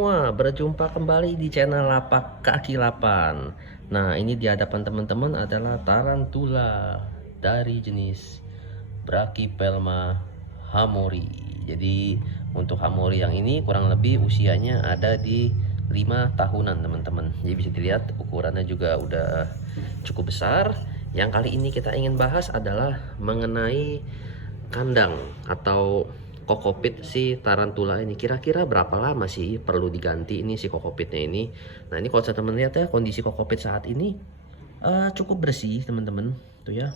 Semua berjumpa kembali di channel Lapak Kaki Lapan. Nah, ini di hadapan teman-teman adalah tarantula dari jenis Brachypelma hamori. Jadi untuk hamori yang ini kurang lebih usianya ada di 5 tahunan teman-teman. Jadi bisa dilihat ukurannya juga udah cukup besar. Yang kali ini kita ingin bahas adalah mengenai kandang atau kokopit si tarantula ini. Kira-kira berapa lama sih perlu diganti ini si kokopitnya ini. Nah, ini kalau teman-teman lihat ya, kondisi kokopit saat ini cukup bersih teman-teman tuh ya,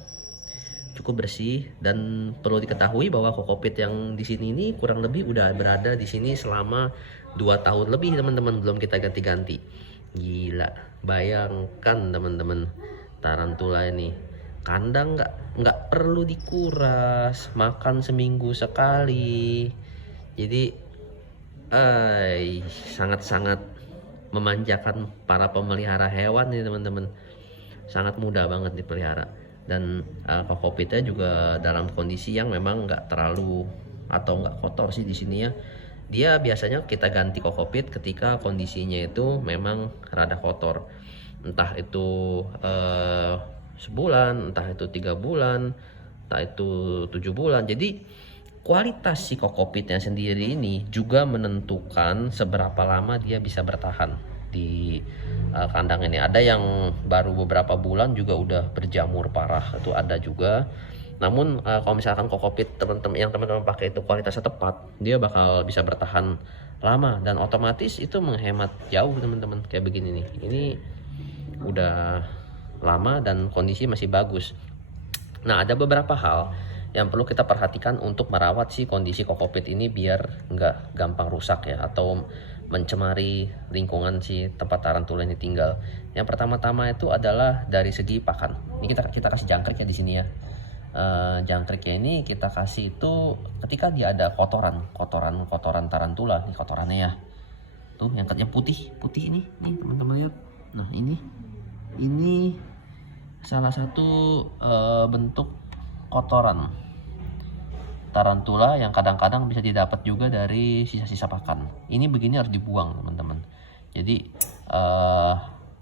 cukup bersih. Dan perlu diketahui bahwa kokopit yang di sini ini kurang lebih udah berada di sini selama 2 tahun lebih teman-teman, belum kita ganti-ganti. Gila, bayangkan teman-teman, tarantula ini kandang nggak perlu dikuras, makan seminggu sekali. Jadi sangat-sangat memanjakan para pemelihara hewan nih teman-teman, sangat mudah banget dipelihara. Dan kokopitnya juga dalam kondisi yang memang nggak terlalu atau nggak kotor sih di sini ya. Dia biasanya kita ganti kokopit ketika kondisinya itu memang rada kotor, entah itu sebulan, entah itu 3 bulan, entah itu 7 bulan. Jadi kualitas si kokopitnya sendiri ini juga menentukan seberapa lama dia bisa bertahan di kandang ini. Ada yang baru beberapa bulan juga udah berjamur parah, itu ada juga. Namun kalau misalkan kokopit teman-teman pakai itu kualitasnya tepat, dia bakal bisa bertahan lama dan otomatis itu menghemat jauh teman-teman. Kayak begini nih, ini udah lama dan kondisi masih bagus. Nah, ada beberapa hal yang perlu kita perhatikan untuk merawat si kondisi kokopit ini biar nggak gampang rusak ya, atau mencemari lingkungan si tempat tarantula ini tinggal. Yang pertama-tama itu adalah dari segi pakan. Ini kita kasih jangkrik ya di sini ya. Jangkriknya ini kita kasih itu ketika dia ada kotoran tarantula, nih kotorannya ya. Tuh yang putih ini, nih teman-teman lihat. Nah, ini salah satu bentuk kotoran tarantula yang kadang-kadang bisa didapat juga dari sisa-sisa pakan. Ini begini harus dibuang teman-teman. Jadi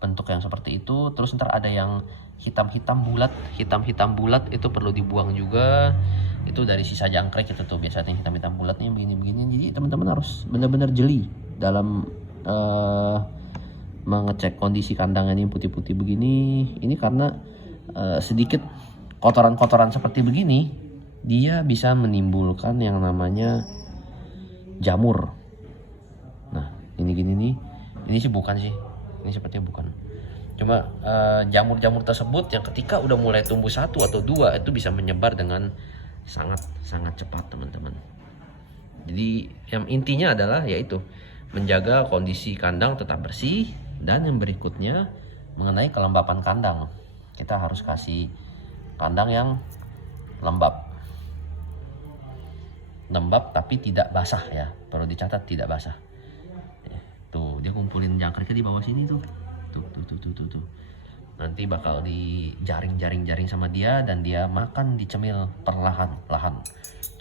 bentuk yang seperti itu. Terus ntar ada yang hitam-hitam bulat itu perlu dibuang juga. Itu dari sisa jangkrik itu tuh biasanya hitam-hitam bulat nih begini-begini. Jadi teman-teman harus benar-benar jeli dalam mengecek kondisi kandang ini putih-putih begini. Ini karena sedikit kotoran-kotoran seperti begini, dia bisa menimbulkan yang namanya jamur. Nah, ini gini nih, ini sih bukan sih, ini sepertinya bukan. Cuma jamur-jamur tersebut yang ketika udah mulai tumbuh 1 atau 2 itu bisa menyebar dengan sangat cepat teman-teman. Jadi yang intinya adalah yaitu menjaga kondisi kandang tetap bersih. Dan yang berikutnya mengenai kelembapan kandang, kita harus kasih kandang yang lembab tapi tidak basah ya, perlu dicatat tidak basah. Tuh dia kumpulin jangkriknya di bawah sini tuh. Tuh. Nanti bakal dijaring sama dia dan dia makan dicemil perlahan-lahan.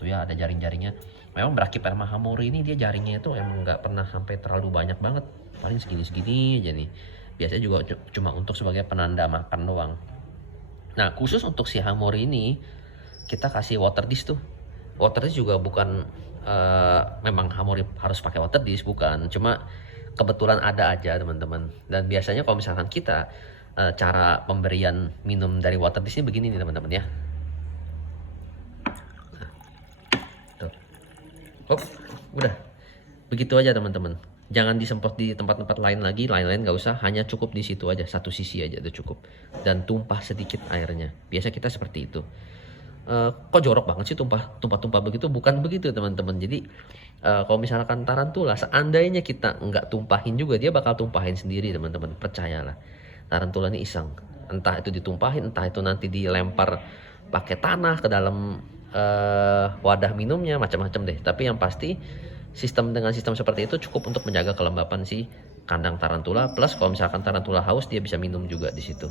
Tuh ya, ada jaring-jaringnya. Memang Brachypelma hamori ini dia jaringnya itu emang nggak pernah sampai terlalu banyak banget, paling segini aja nih. Biasanya juga cuma untuk sebagai penanda makan doang. Nah, khusus untuk si hamori ini kita kasih water dish tuh. Water dish juga bukan memang hamori harus pakai water dish, bukan. Cuma kebetulan ada aja teman-teman. Dan biasanya kalau misalkan kita cara pemberian minum dari water dish ini begini nih teman-teman ya. Tuh. Udah. Begitu aja teman-teman. Jangan disemprot di tempat-tempat lain lagi, lain-lain nggak usah, hanya cukup di situ aja, satu sisi aja udah cukup. Dan tumpah sedikit airnya. Biasa kita seperti itu. Kok jorok banget sih tumpah begitu? Bukan begitu teman-teman. Jadi kalau misalkan tarantula, seandainya kita nggak tumpahin juga, dia bakal tumpahin sendiri teman-teman. Percayalah, tarantula ini iseng. Entah itu ditumpahin, entah itu nanti dilempar pakai tanah ke dalam wadah minumnya, macam-macam deh. Tapi yang pasti dengan sistem seperti itu cukup untuk menjaga kelembapan si kandang tarantula. Plus kalau misalkan tarantula haus, dia bisa minum juga di situ.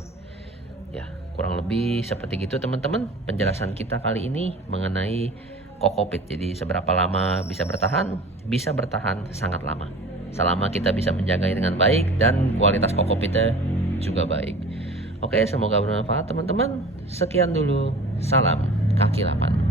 Ya, kurang lebih seperti gitu teman-teman penjelasan kita kali ini mengenai kokopit. Jadi seberapa lama bisa bertahan? Bisa bertahan sangat lama. selama kita bisa menjaganya dengan baik dan kualitas kokopitnya juga baik. Oke, semoga bermanfaat teman-teman. Sekian dulu, salam kaki 8.